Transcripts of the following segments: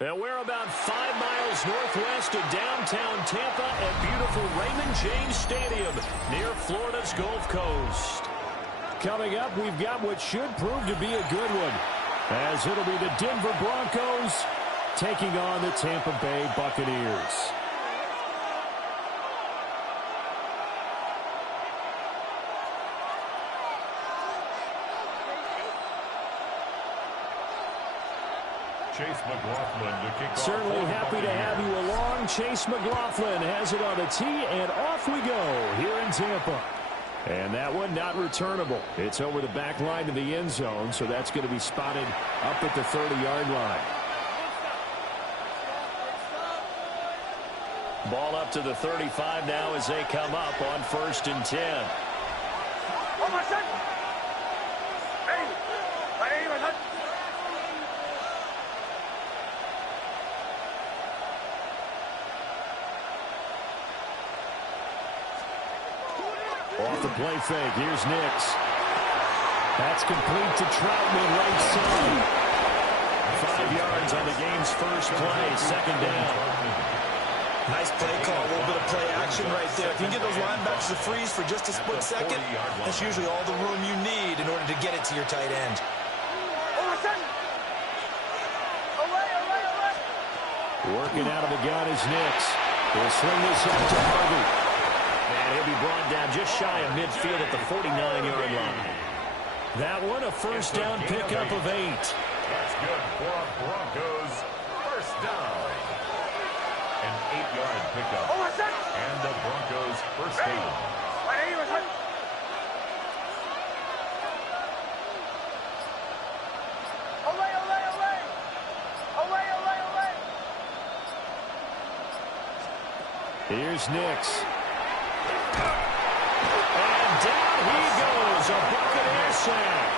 And we're about 5 miles northwest of downtown Tampa at beautiful Raymond James Stadium near Florida's Gulf Coast. Coming up, we've got what should prove to be a good one, as it'll be the Denver Broncos taking on the Tampa Bay Buccaneers. Chase McLaughlin to kick off. Certainly happy to have you along. Chase McLaughlin has it on the tee, and off we go here in Tampa. And that one not returnable. It's over the back line to the end zone, so that's going to be spotted up at the 30-yard line. Ball up to the 35 now as they come up on 1st and 10. Off the play fake, here's Nix. That's complete to Troutman, right side. 5 yards on the game's first play, 2nd down. Nice play call, a little bit of play action right there. If you can get those linebackers to freeze for just a split second, that's usually all the room you need in order to get it to your tight end. Working out of the gun is Nix. He'll swing this out to Harvey. And he'll be brought down just shy of midfield at the 49-yard line. That one a first down pickup of 8. That's good for a Broncos first down. An 8-yard pickup. And the Broncos first down. Here's Nix. And down he goes, a Buccaneer sack.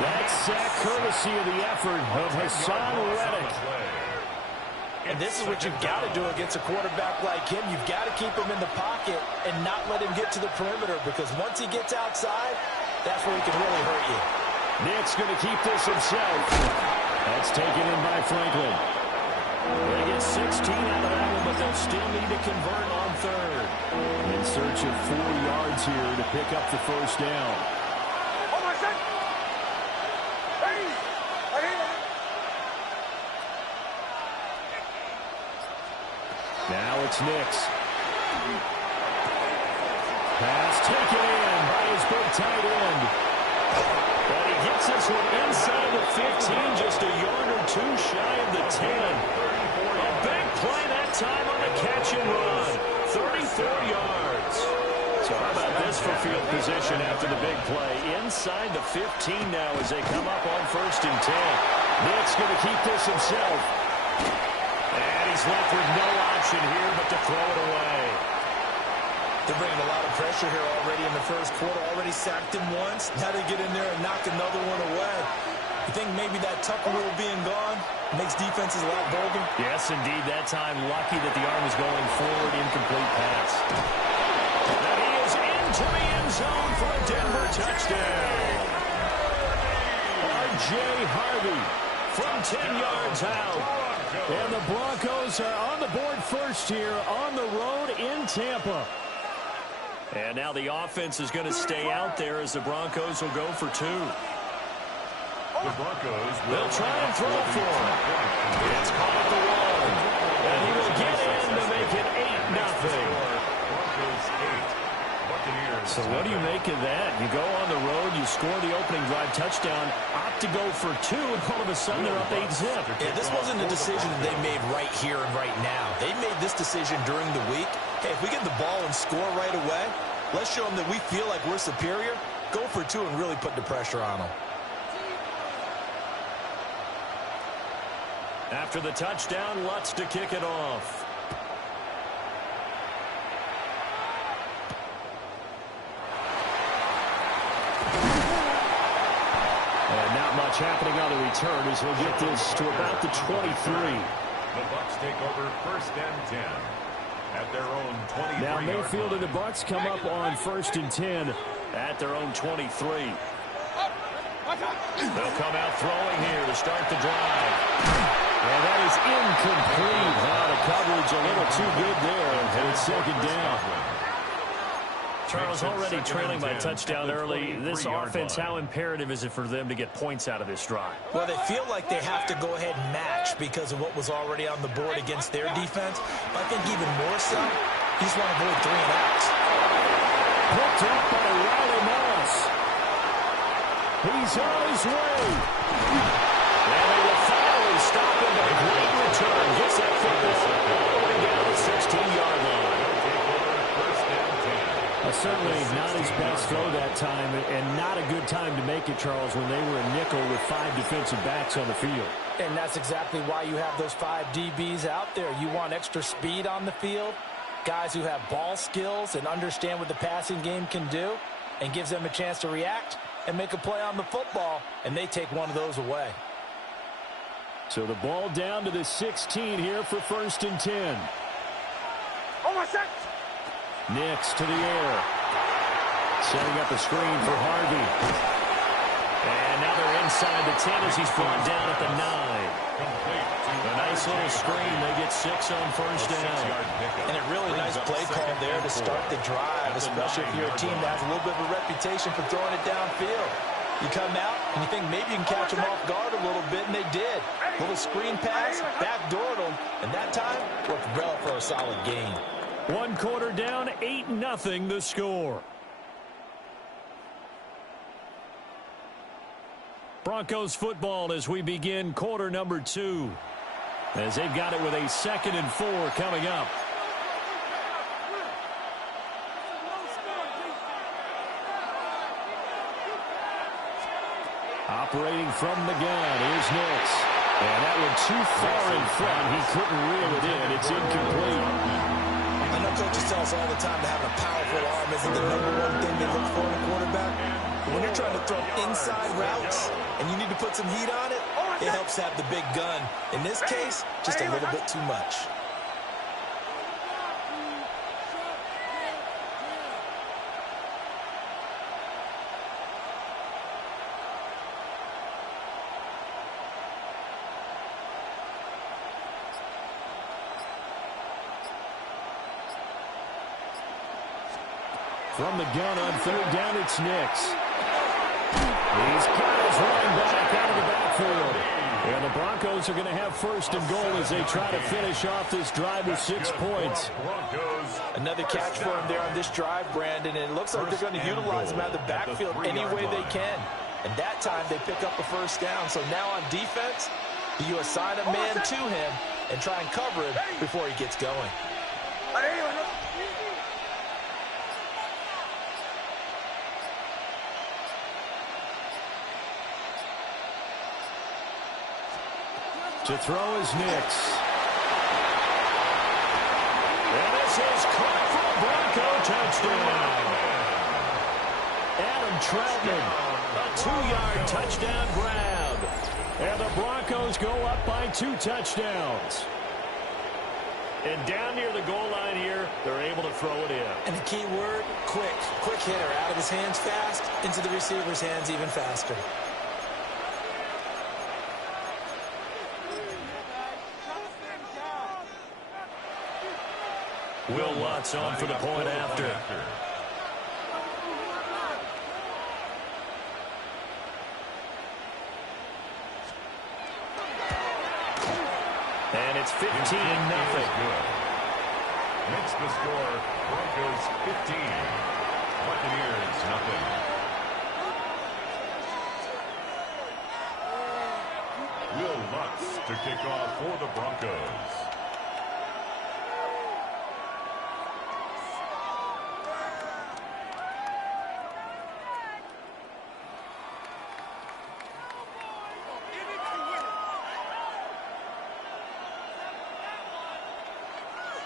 That sack courtesy of the effort of Hassan Reddick. And this is what you've got to do against a quarterback like him. You've got to keep him in the pocket and not let him get to the perimeter, because once he gets outside, that's where he can really hurt you. Nick's going to keep this himself. That's taken in by Franklin. They get 16 out of that one, but they'll still need to convert on 3rd. In search of 4 yards here to pick up the first down. Now it's Nix. Pass taken in by his big tight end. But he gets this one inside the 15, just a yard or 2 shy of the 10. A big play that time on the catch and run. 34 yards. So how about this for field position after the big play? Inside the 15 now as they come up on 1st and 10. Nick's going to keep this himself. And he's left with no option here but to throw it away. They're bringing a lot of pressure here already in the first quarter. Already sacked him once. Now they get in there and knock another one away. You think maybe that Tucker rule being gone makes defenses a lot bolder? Yes, indeed. That time, lucky that the arm was going forward. Incomplete pass. Now he is into the end zone for a Denver touchdown. R.J. Harvey from 10 yards out. And the Broncos are on the board first here on the road in Tampa. And now the offense is going to stay out there as the Broncos will go for 2. The Broncos will try and throw for him. It's caught at the wall. And he will get in to make it 8-0. Broncos 8. Buccaneers. So what do you make of that? You go on the road, you score the opening drive touchdown, opt to go for 2, and all of a sudden they're up 8-zip. Yeah, this wasn't a decision that they made right here and right now. They made this decision during the week. Hey, if we get the ball and score right away, let's show them that we feel like we're superior. Go for 2 and really put the pressure on them. After the touchdown, Lutz to kick it off. And not much happening on the return as he'll get this to about the 23. The Bucs take over 1st and 10 at their own 23. Now Mayfield and the Bucs come up on 1st and 10 at their own 23. They'll come out throwing here to start the drive. And that is incomplete. The coverage a little too good there, and it's second down. Charles, already trailing by touchdown early. This offense, how imperative is it for them to get points out of this drive? Well, they feel like they have to go ahead and match because of what was already on the board against their defense. But I think even more so, you just want to avoid 3 and outs. Picked up by Riley Moss. He's on his way. And they will finally stop him, but a great return. Gets that football all the way down the 16-yard line. Certainly not his best throw that time, and not a good time to make it, Charles, when they were a nickel with 5 defensive backs on the field. And that's exactly why you have those 5 DBs out there. You want extra speed on the field, guys who have ball skills and understand what the passing game can do, and gives them a chance to react and make a play on the football, and they take one of those away. So the ball down to the 16 here for 1st and 10. Oh, my set! Nix to the air. Setting up a screen for Harvey. And now they're inside the 10 as he's brought down at the 9. A nice little screen. They get 6 on 1st down. And a really nice play call there to start the drive, especially if you're a team that has a little bit of a reputation for throwing it downfield. You come out and you think maybe you can catch them off guard a little bit, and they did. Little screen pass, backdoored them, and that time worked well for a solid gain. 1 quarter down, 8-0 the score. Broncos football as we begin quarter number 2. As they've got it with a 2nd and 4 coming up. Operating from the gun, here's Nix. And that one too far in front. He couldn't reel it in. It's incomplete. I know coaches tell us all the time that having a powerful arm isn't the #1 thing they look for in a quarterback. But when you're trying to throw inside routes and you need to put some heat on it, it helps have the big gun. In this case, just a little bit too much. From the gun on 3rd down, it's Nix. These guys running back out of the backfield. And the Broncos are going to have 1st and goal as they try to finish off this drive with 6 points. Another catch for him there on this drive, Brandon, and it looks like they're going to utilize him out of the backfield any way they can. And that time they pick up a 1st down. So now on defense, you assign a man to him and try and cover him before he gets going. To throw is Nix. And this is caught for a Bronco touchdown. Adam Troutman, a 2-yard touchdown grab. And the Broncos go up by 2 touchdowns. And down near the goal line here, they're able to throw it in. And the key word, quick. Quick hitter, out of his hands fast, into the receiver's hands even faster. Will Lutz on for the point after. And it's 15-0. Makes the score Broncos 15. Buccaneers nothing. Will Lutz to kick off for the Broncos.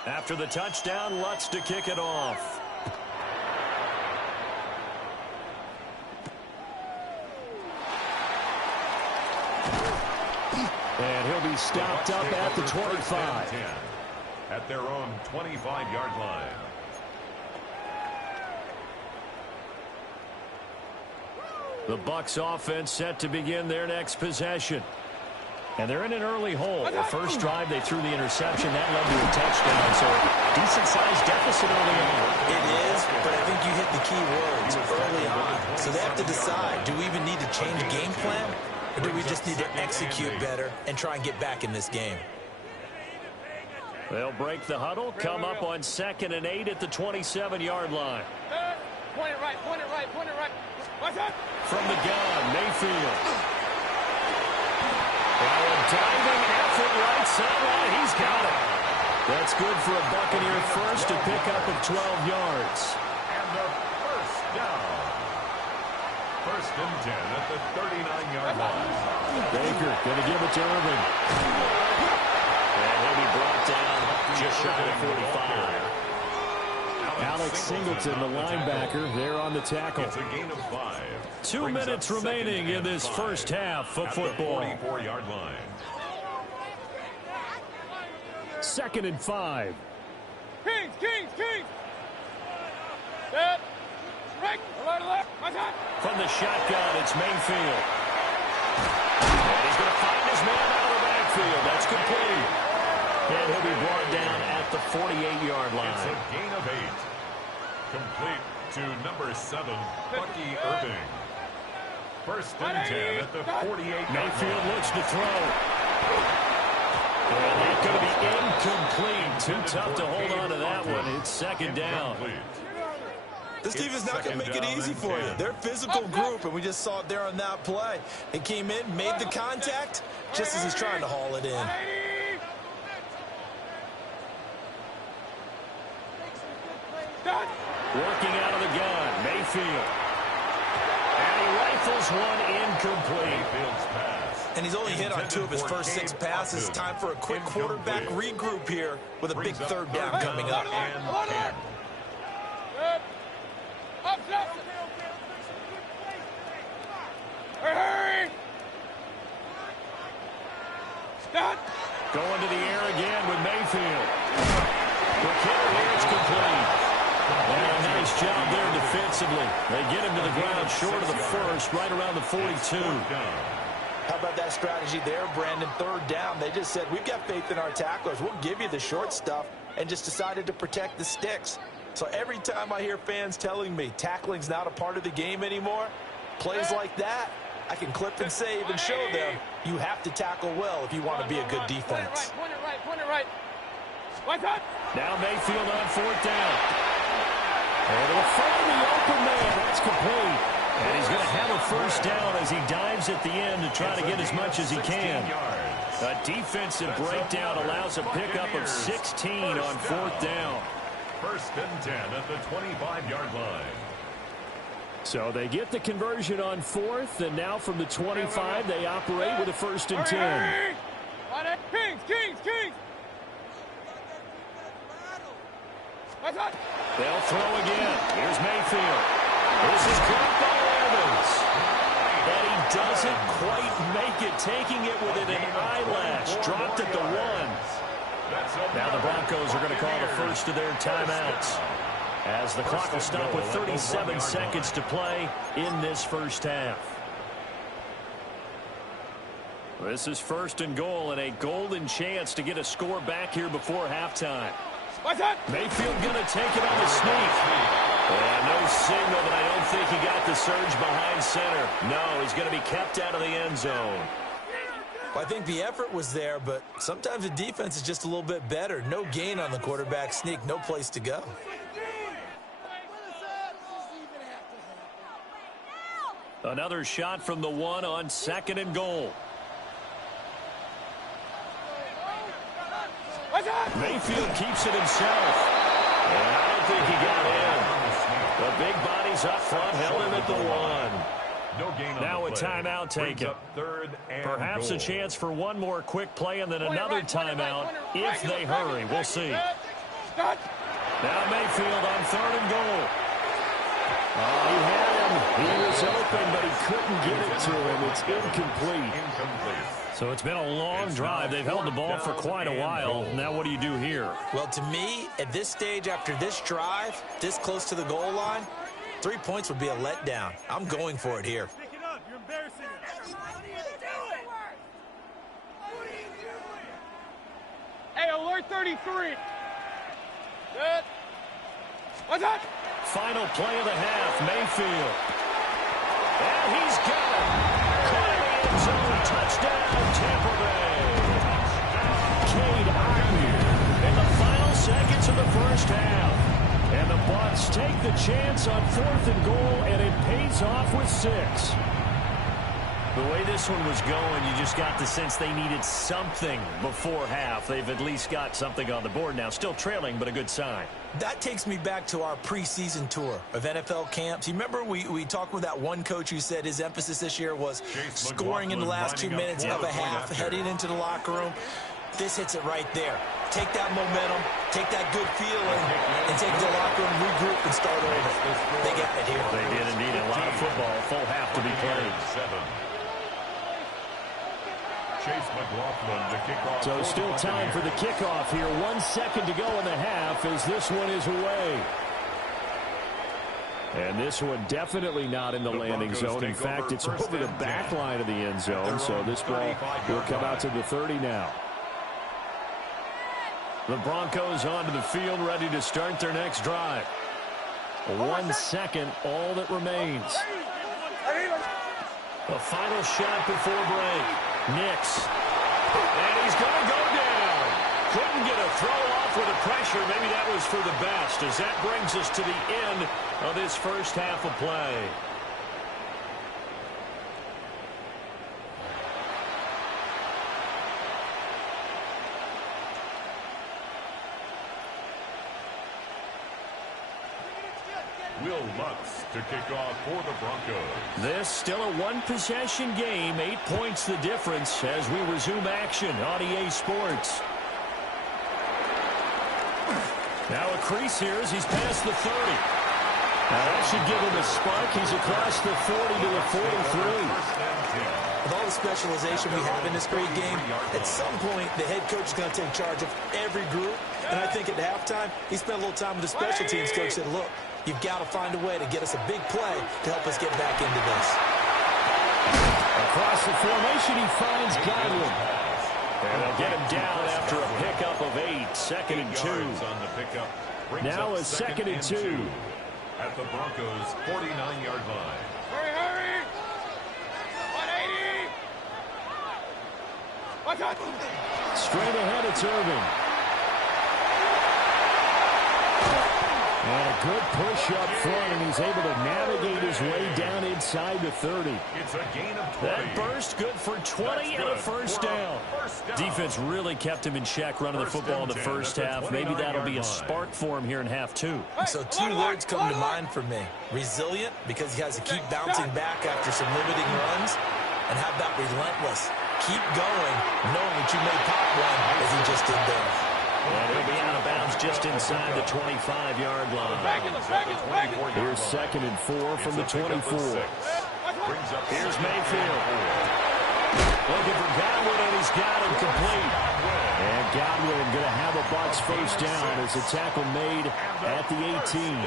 After the touchdown, Lutz to kick it off. And he'll be stopped up at the 25. At their own 25-yard line. The Bucs offense set to begin their next possession. And they're in an early hole. The first drive, they threw the interception. That led to a touchdown. So decent-sized deficit early on. It is, but I think you hit the key words early on. So they have to decide, do we even need to change game plan? Or do we just need to execute better and try and get back in this game? They'll break the huddle, come up on 2nd and 8 at the 27-yard line. Point it right, point it right, point it right. What's up? From the gun, Mayfield. Now a diving effort right sideline. He's got it. That's good for a Buccaneer first, a pickup of 12 yards. And the first down. 1st and 10 at the 39-yard line. Baker going to give it to Irving. And he'll be brought down just shy of 45. Alex Singleton, the linebacker, there on the tackle. It's a gain of 5. 2 minutes remaining in this first half of football. 44-yard line. 2nd and 5. Kings, Kings, Kings. Set. Right. Alert, alert. What's up? From the shotgun, it's Mayfield. And he's going to find his man out of the backfield. That's complete. And he'll be brought down at the 48-yard line. It's a gain of 8. Complete to number 7, Bucky Irving. 1st and 10 at the 48-yard line. Mayfield looks to throw. And that's going to be incomplete. Too tough to hold on to that one. It's 2nd down. This defense not going to make it easy for you. They're a physical group, and we just saw it there on that play. It came in, made the contact, just as he's trying to haul it in. Working out of the gun, Mayfield. And he rifles one incomplete. Mayfield's pass. And he's only hit on 2 of his first 6 passes. Time for a quick quarterback regroup here with a big 3rd down coming up. Up, up. Hurry! Stop! Going to the air again with Mayfield. The kill here, it's complete. And a nice job there defensively. They get him to the ground short of the first, right around the 42. How about that strategy there, Brandon? 3rd down. They just said, we've got faith in our tacklers. We'll give you the short stuff, and just decided to protect the sticks. So every time I hear fans telling me tackling's not a part of the game anymore, plays like that, I can clip and save and show them you have to tackle well if you want to be a good defense. Point it right, point it right. What's up? Now Mayfield on 4th down. And he'll find the open man. That's complete. And he's going to have a first down as he dives at the end to try to get as much as he can. A defensive breakdown allows a pickup of 16 on 4th down. 1st and 10 at the 25-yard line. So they get the conversion on 4th, and now from the 25, they operate with a 1st and 10. Kings, Kings, Kings. What's up? They'll throw again. Here's Mayfield. This is caught by Evans. And he doesn't quite make it, taking it within an eyelash. Dropped at the 1. Now the Broncos are going to call the first of their timeouts, as the clock will stop with 37 seconds to play in this first half. This is 1st and goal, and a golden chance to get a score back here before halftime. What's up? Mayfield going to take it on the sneak. No signal, but I don't think he got the surge behind center. No, he's going to be kept out of the end zone. Well, I think the effort was there, but sometimes the defense is just a little bit better. No gain on the quarterback sneak, no place to go. Another shot from the 1 on 2nd and goal. Mayfield keeps it himself. And I don't think he got in. The big bodies up front held him at the 1. No gain on now the a play. timeout taken. 3rd and Perhaps goal. a chance for one more quick play and then another timeout if they hurry. We'll see. Now Mayfield on 3rd and goal. He had him. He was open, but he couldn't get it to him. It's incomplete. So it's been a long drive. They've held the ball for quite a while. Now what do you do here? Well, to me, at this stage after this drive, this close to the goal line, 3 points would be a letdown. I'm going for it here. Pick it up. You're embarrassing us. Hey, alert 33. Good. What's up? Final play of the half, Mayfield. And he's got it. Caught in the end zone. Touchdown, Tampa Bay. Cade Otton in the final seconds of the first half. And the Bucs take the chance on 4th and goal, and it pays off with 6. The way this one was going, you just got the sense they needed something before half. They've at least got something on the board now. Still trailing, but a good sign. That takes me back to our preseason tour of NFL camps. You remember we talked with that one coach who said his emphasis this year was scoring in the last 2 minutes of a half, heading into the locker room. This hits it right there. Take that momentum, take that good feeling, and take the locker room, regroup, and start over. They got it here. They did indeed. A lot of football, full half to be played. So still time for the kickoff here. 1 second to go in the half as this one is away. And this one definitely not in the landing zone. In fact, it's over the back line of the end zone. So this ball will come out to the 30 now. The Broncos onto the field, ready to start their next drive. 1 second, all that remains. The final shot before break. Nix. And he's going to go down. Couldn't get a throw off with the pressure. Maybe that was for the best, as that brings us to the end of this first half of play. Will Lutz to kick off for the Broncos. This still a one-possession game. 8 points the difference as we resume action on EA Sports. Now a crease here as he's past the 30. Now that should give him a spark. He's across the 40 to the 43. With all the specialization we have in this great game, at some point the head coach is going to take charge of every group. And I think at halftime, he spent a little time with the special teams coach and said, look, you've got to find a way to get us a big play to help us get back into this. Across the formation, he finds Godwin. And they'll get him down after a pickup of 8. 2nd and 2. On the pickup. Now a 2nd and 2. At the Broncos' 49-yard line. Hurry, hurry! 180! Watch out! Straight ahead, it's Irving. And a good push up front, and he's able to navigate his way down inside the 30. It's a gain of 20. That burst good for 20 and a first down. Defense really kept him in check running the football in the first half. Maybe that'll be a spark for him here in half 2. So 2 words come to mind for me. Resilient, because he has to keep bouncing back after some limiting runs. And how about relentless? Keep going, knowing that you may pop one as he just did there. And he'll be out of bounds just inside the 25-yard line. Here's 2nd and 4 from the 24. Here's Mayfield. Looking for Godwin, and he's got him complete. And Godwin going to have a Bucs first down as a tackle made at the 18.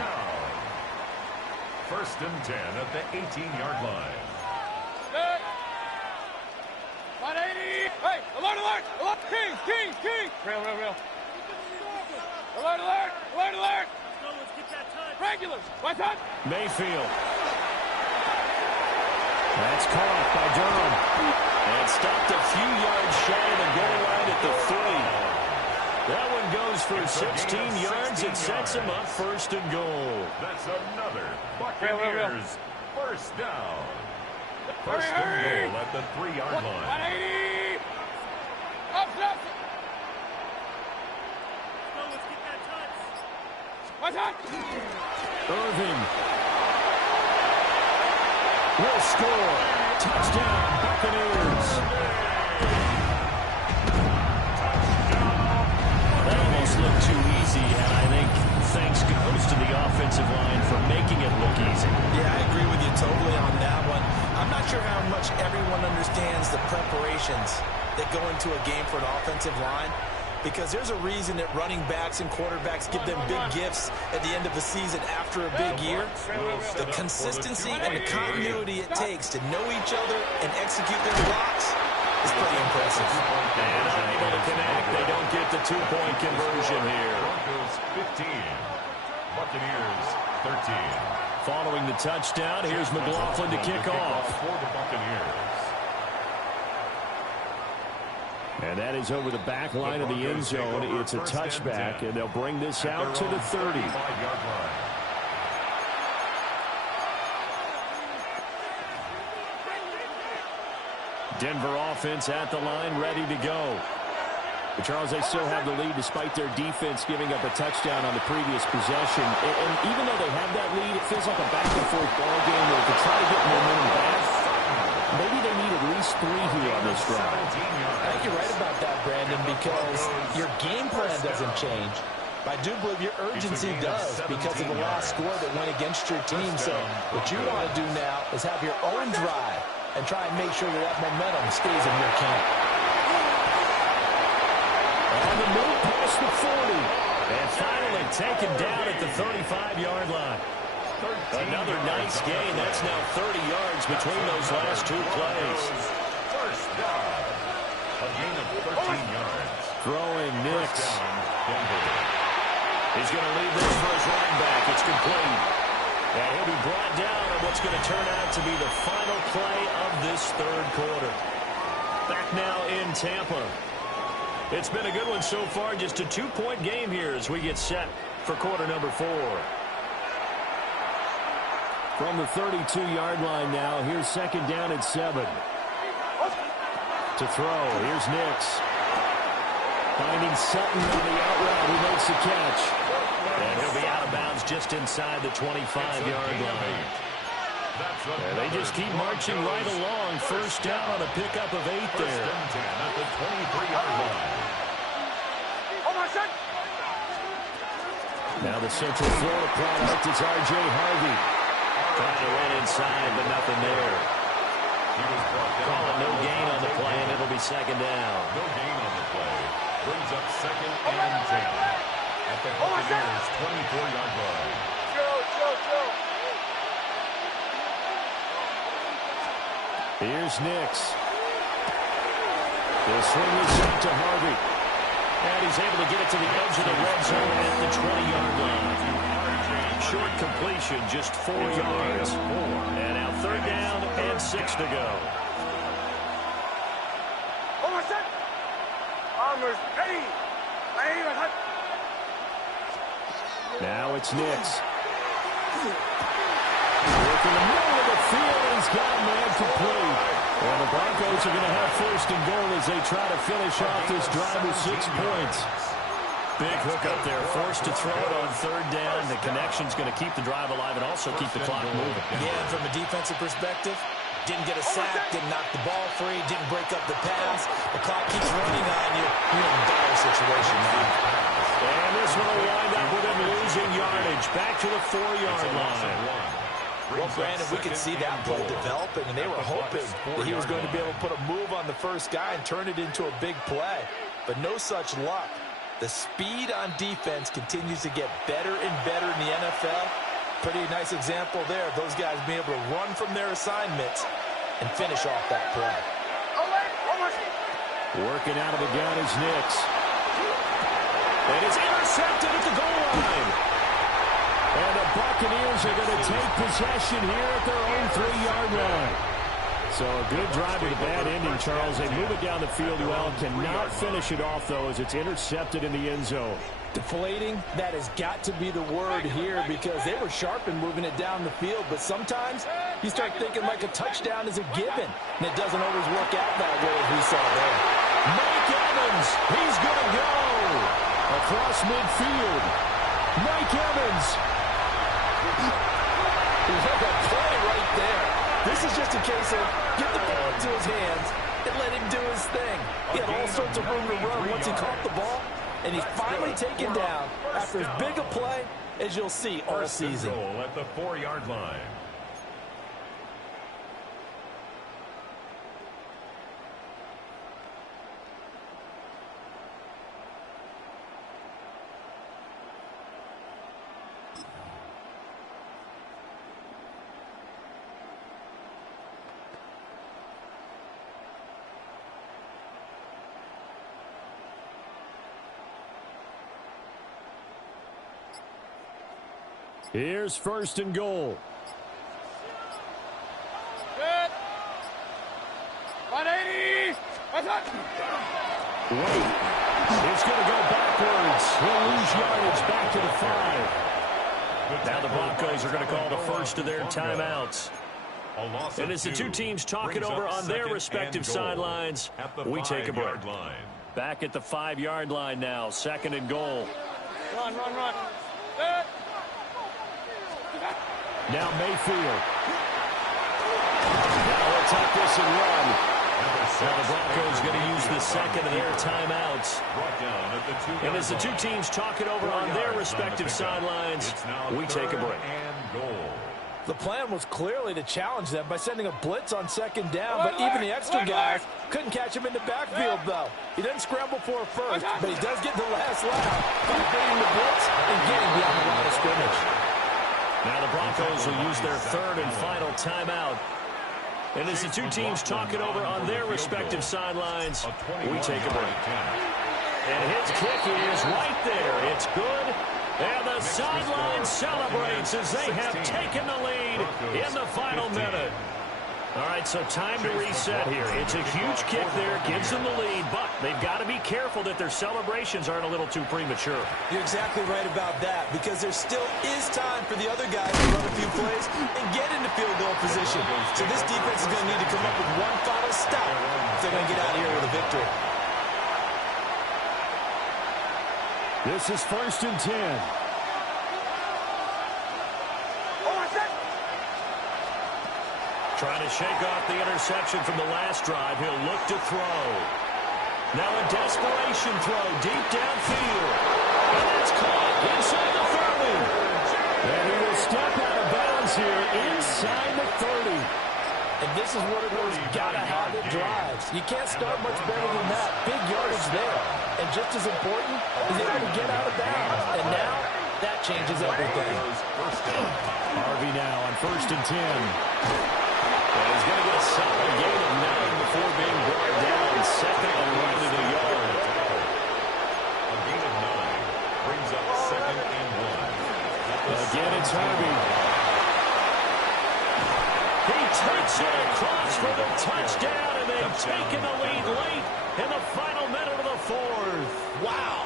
1st and 10 at the 18-yard line. 180! Hey, alert, alert! Alert! Kings! Real. Alert! Let's get that touch. Regulars! What's up? Mayfield. That's caught by Durham. And stopped a few yards shy of the goal line at the 3. That one goes for 16 yards. It sets him up 1st and goal. That's another Buccaneers first down. 1st and goal at the 3-yard line. 180! Up! What's up? Irving will score. Touchdown, Buccaneers. That almost looked too easy, and I think thanks goes to the offensive line for making it look easy. Yeah, I agree with you totally on that one. I'm not sure how much everyone understands the preparations that go into a game for an offensive line, because there's a reason that running backs and quarterbacks give them big gifts at the end of the season after a big year. The consistency and the continuity it takes to know each other and execute their blocks is pretty impressive. And unable to connect. They don't get get the two-point conversion here. Broncos 15, Buccaneers 13. Following the touchdown, here's McLaughlin to kick off. For the Buccaneers. And that is over the back line of the end zone. It's a touchback, and they'll bring this out to the 30. Denver offense at the line, ready to go. But Charles, they still have the lead despite their defense giving up a touchdown on the previous possession. And even though they have that lead, it feels like a back-and-forth ball game where to try to get momentum back, maybe they need at least 3 here on this drive. I think you're right about that, Brandon, because your game plan doesn't change. But I do believe your urgency does because of the last score that went against your team. So what you want to do now is have your own drive and try and make sure that that momentum stays in your camp. On the move past the 40. And finally taken down at the 35-yard line. Another nice gain. That's now 30 yards between those last 2 plays. First down. A gain of 13 yards. Throwing Nix. Denver. He's going to leave this for his running back. It's complete. And he'll be brought down on what's going to turn out to be the final play of this third quarter. Back now in Tampa. It's been a good one so far. Just a 2-point game here as we get set for quarter number 4. From the 32-yard line now, here's second down at 7. To throw, here's Nix. Finding Sutton on the out route, who makes the catch. And he'll be out of bounds just inside the 25-yard line. And they just keep marching right along. First down on a pickup of 8 there. At the 23-yard line. Now the Central Florida product is R.J. Harvey. Trying to run inside, but nothing there. Calling no gain on the play, and it'll be second down. No gain on the play. Brings up second and 10. At the Buccaneers' 24-yard line. Here's Nix. He'll swing this out to Harvey. And he's able to get it to the edge of the red zone at the 20-yard line. Short completion, just 4 yards. And now third down and 6 to go. Now it's Nix. Working the middle of the field, and he's got a man complete. And the Broncos are going to have first and goal as they try to finish off this drive with 6 points. Big hook up there, forced to throw it on third down. The connection's going to keep the drive alive and also keep the clock moving. Yeah, and from a defensive perspective, didn't get a sack, didn't knock the ball free, didn't break up the pass. The clock keeps running on you. You're in a dire situation now. And this one will wind up with him losing yardage. Back to the 4-yard line. Well, Brandon, we could see that play developing, and they were hoping that he was going to be able to put a move on the first guy and turn it into a big play. But no such luck. The speed on defense continues to get better and better in the NFL. Pretty nice example there of those guys being able to run from their assignments and finish off that play. Working out of the gun is Nix. And it's intercepted at the goal line. And the Buccaneers are going to take possession here at their own 3-yard line. So a good drive with a bad ending, Charles. They move it down the field well. Cannot finish it off, though, as it's intercepted in the end zone. Deflating, that has got to be the word here because they were sharp in moving it down the field. But sometimes you start thinking like a touchdown is a given. And it doesn't always work out that way as we saw there. Mike Evans, he's going to go across midfield. Mike Evans. What a play right there. This is just a case of get the ball into his hands and let him do his thing. He had all sorts of room to run once he caught the ball, and he's finally taken down after as big a play as you'll see all season. At the 4-yard line. Here's first and goal. Good. 180. What's up? Wait. It's going to go backwards. He'll lose yardage back to the 5. Now the Broncos are going to call the first of their timeouts. And as the two teams talk it over on their respective sidelines, we take a break. Back at the 5-yard line now, second and goal. Run. Good. Now Mayfield. Now he'll take this and run. Now the Broncos going to use the second of their timeouts. And as the two teams talk it over on their respective sidelines, we take a break. The plan was clearly to challenge them by sending a blitz on second down, but even the extra guys couldn't catch him in the backfield, though. He doesn't scramble for a first, but he does get the last lap by beating the blitz and getting beyond the line of scrimmage. Now the Broncos will use their third and final timeout. And as the two teams talk it over on their respective sidelines, we take a break. And his kick is right there. It's good. And the sideline celebrates as they have taken the lead in the final minute. All right, so time to reset here. It's a huge kick there, gives them the lead, but they've got to be careful that their celebrations aren't a little too premature. You're exactly right about that, because there still is time for the other guys to run a few plays and get into field goal position. So this defense is going to need to come up with one final stop if they're going to get out of here with a victory. This is first and 10. Trying to shake off the interception from the last drive. He'll look to throw. Now a desperation throw deep downfield. And it's caught inside the 30. And he will step out of bounds here inside the 30. And this is one of those gotta-have-it drives. You can't start much better than that. Big yardage there. And just as important, he's able to get out of bounds. And now, that changes everything. Harvey now on first and 10. And he's going to get a solid gain of 9 before being brought down. Second and right of the yard. A gain of 9 brings up second and 1. Again, it's Harvey. He takes it across for the touchdown, and they've taken the lead late in the final minute of the fourth. Wow.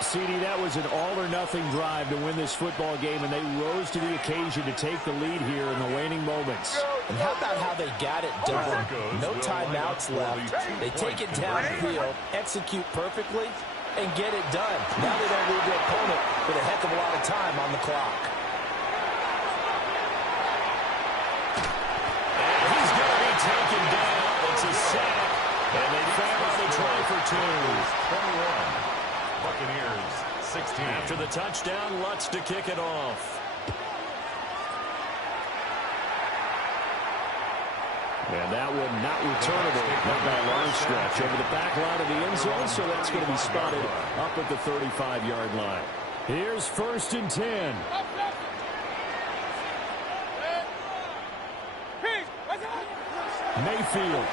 CD, that was an all-or-nothing drive to win this football game, and they rose to the occasion to take the lead here in the waning moments. And how about how they got it done? No timeouts left. They take it downfield, execute perfectly, and get it done. Now they don't leave their opponent with a heck of a lot of time on the clock. And he's going to be taken down. It's a sack, and they found on the try for 2. 21. Buccaneers, 16. After the touchdown, Lutz to kick it off. And that one not returnable, not by a long stretch. Over the back line of the end zone, so that's going to be spotted up at the 35-yard line. Here's first and 10. Mayfield.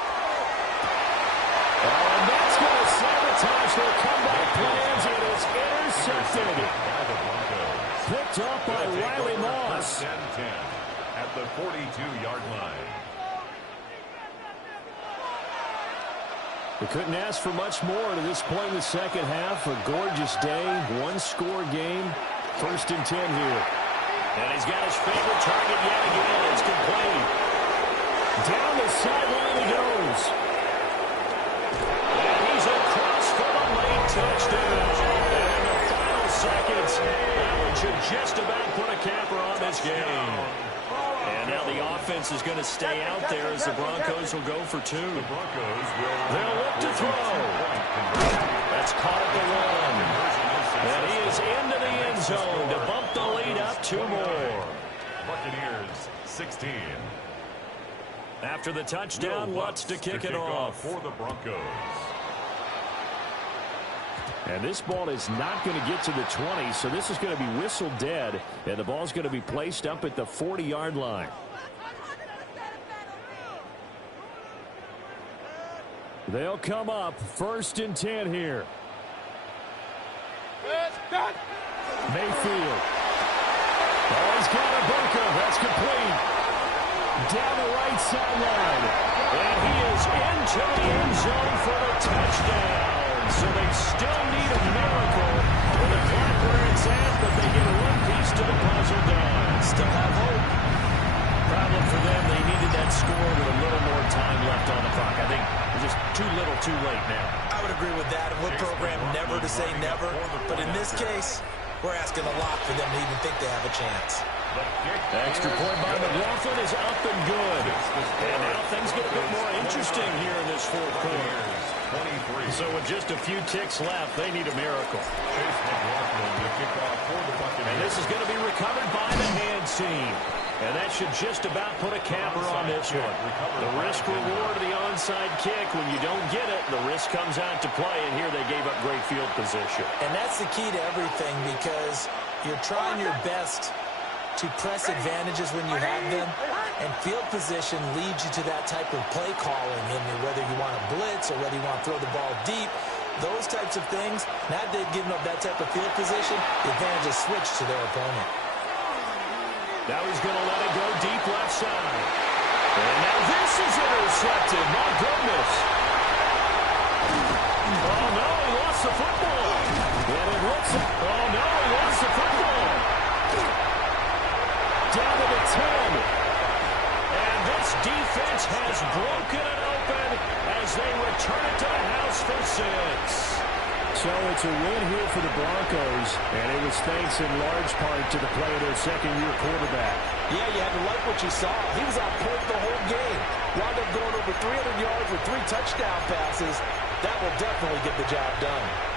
And that's going to sabotage their comeback plans. It is intercepted. Picked up by Riley Moss. 10 at the 42-yard line. They couldn't ask for much more to this point in the second half. A gorgeous day, one-score game. First and 10 here. And he's got his favorite target yet again. It's complete. Down the sideline he goes. And he's across for the late touchdown. And in the final seconds, that one should just about put a capper on this game. And now the offense is going to stay out there as the Broncos will go for 2. The Broncos will. They'll look to throw. That's caught at the 1. And he is into the end zone to bump the lead up 2 more. Buccaneers, 16. After the touchdown, Lutz to kick it off. For the Broncos. And this ball is not going to get to the 20, so this is going to be whistled dead, and the ball's going to be placed up at the 40-yard line. They'll come up first and 10 here. Mayfield. Oh, he's got a bunker. That's complete. Down the right sideline. And he is into the end zone for the touchdown. So they still need a miracle with the clock where it's at, but they get one piece to the puzzle done. Still have hope. Problem for them, they needed that score with a little more time left on the clock. I think just too little too late now. I would agree with that. And we're programmed never to say never. But in this case, we're asking a lot for them to even think they have a chance. Extra point by McLaughlin is up and good. And now things get a bit more interesting here in this fourth quarter. So with just a few ticks left, they need a miracle. And this is going to be recovered by the hands team. And that should just about put a capper on this one. The risk reward of the onside kick. When you don't get it, the risk comes out to play. And here they gave up great field position. And that's the key to everything, because you're trying your best to press advantages when you have them, and field position leads you to that type of play calling, and whether you want to blitz or whether you want to throw the ball deep, those types of things. Now they've given up that type of field position, the advantage is switched to their opponent. Now he's going to let it go deep left side. And now this is intercepted. My goodness. Oh, no, he lost the football. And it looks like, oh, no, he lost the football. Down to the 10. And this defense has broken it open as they return it to the house for 6. So it's a win here for the Broncos, and it was thanks in large part to the play of their second-year quarterback. Yeah, you had to like what you saw. He was on point the whole game. Wound up going over 300 yards with 3 touchdown passes. That will definitely get the job done.